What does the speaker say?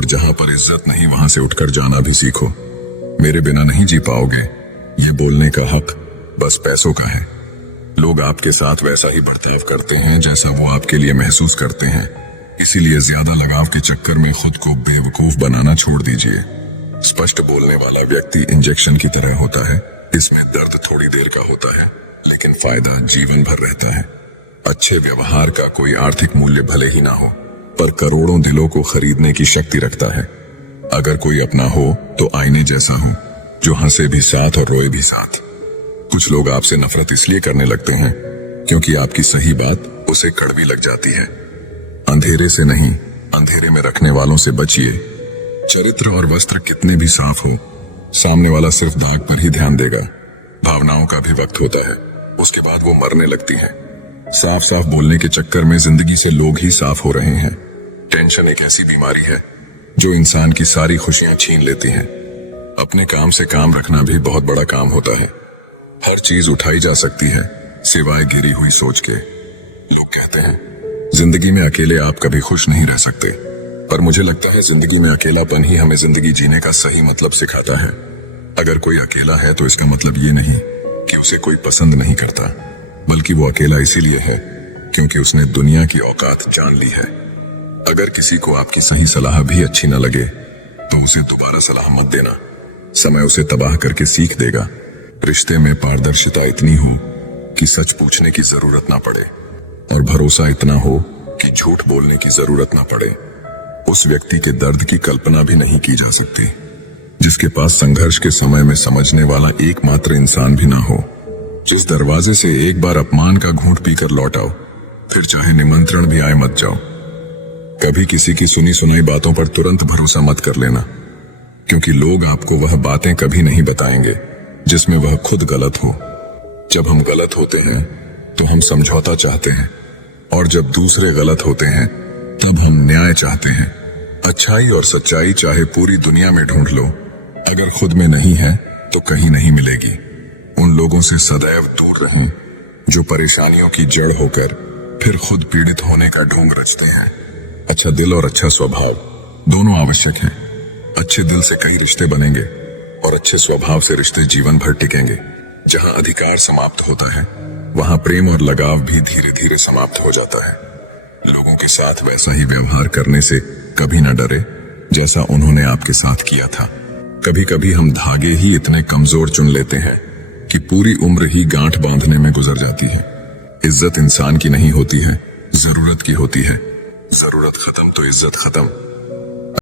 और जहां पर इज्जत नहीं वहां से उठकर जाना भी सीखो। मेरे बिना नहीं जी पाओगे, ये बोलने का हक बस पैसों का है। लोग आपके साथ वैसा ही बर्ताव करते हैं जैसा वो आपके लिए महसूस करते हैं, इसीलिए ज्यादा लगाव के चक्कर में खुद को बेवकूफ बनाना छोड़ दीजिए। स्पष्ट बोलने वाला व्यक्ति इंजेक्शन की तरह होता है, इसमें दर्द थोड़ी देर का होता है लेकिन फायदा जीवन भर रहता है। अच्छे व्यवहार का कोई आर्थिक मूल्य भले ही ना हो, पर करोड़ों दिलों को खरीदने की शक्ति रखता है। अगर कोई अपना हो तो आईने जैसा हो, जो हंसे भी साथ और रोए भी साथ। कुछ लोग आपसे नफरत इसलिए करने लगते हैं क्योंकि आपकी सही बात उसे कड़वी लग जाती है। अंधेरे से नहीं, अंधेरे में रखने वालों से बचिए। चरित्र और वस्त्र कितने भी साफ हो, सामने वाला सिर्फ दाग पर ही ध्यान देगा। भावनाओं का भी वक्त होता है, उसके बाद वो मरने लगती हैं। साफ साफ बोलने के चक्कर में जिंदगी से लोग ही साफ हो रहे हैं। टेंशन एक ऐसी बीमारी है जो इंसान की सारी खुशियां छीन लेती है। अपने काम से काम रखना भी बहुत बड़ा काम होता है। हर चीज उठाई जा सकती है सिवाय गिरी हुई सोच के। लोग कहते हैं जिंदगी में अकेले आप कभी खुश नहीं रह सकते, पर मुझे लगता है जिंदगी में अकेलापन ही हमें जिंदगी जीने का सही मतलब सिखाता है। अगर कोई अकेला है तो इसका मतलब ये नहीं कि उसे कोई पसंद नहीं करता, बल्कि वो अकेला इसीलिए है क्योंकि उसने दुनिया की औकात जान ली है। अगर किसी को आपकी सही सलाह भी अच्छी न लगे तो उसे दोबारा सलाह मत देना, समय उसे तबाह करके सीख देगा। रिश्ते में पारदर्शिता इतनी हो कि सच पूछने की जरूरत ना पड़े, और भरोसा इतना हो कि झूठ बोलने की जरूरत ना पड़े। उस व्यक्ति के दर्द की कल्पना भी नहीं की जा सकती जिसके पास संघर्ष के समय में समझने वाला एकमात्र इंसान भी ना हो। जिस दरवाजे से एक बार अपमान का घूंट पीकर लौट आओ, फिर चाहे निमंत्रण भी आए मत जाओ। कभी किसी की सुनी सुनाई बातों पर तुरंत भरोसा मत कर लेना, क्योंकि लोग आपको वह बातें कभी नहीं बताएंगे जिसमें वह खुद गलत हो। जब हम गलत होते हैं तो हम समझौता चाहते हैं, और जब दूसरे गलत होते हैं तब हम न्याय चाहते हैं। अच्छाई और सच्चाई चाहे पूरी दुनिया में ढूंढ लो, अगर खुद में नहीं है तो कहीं नहीं मिलेगी। उन लोगों से सदैव दूर रहें जो परेशानियों की जड़ होकर फिर खुद पीड़ित होने का ढोंग रचते हैं। अच्छा दिल और अच्छा स्वभाव दोनों आवश्यक हैं। अच्छे दिल से कई रिश्ते बनेंगे और अच्छे स्वभाव से रिश्ते जीवन भर टिकेंगे। जहां अधिकार समाप्त होता है वहां प्रेम और लगाव भी धीरे धीरे समाप्त हो जाता है। लोगों के साथ वैसा ही व्यवहार करने से कभी न डरे जैसा उन्होंने आपके साथ किया था। कभी कभी हम धागे ही इतने कमजोर चुन लेते हैं कि पूरी उम्र ही गांठ बांधने में गुजर जाती है। इज्जत इंसान की नहीं होती है, जरूरत की होती है। जरूरत खत्म तो इज्जत खत्म।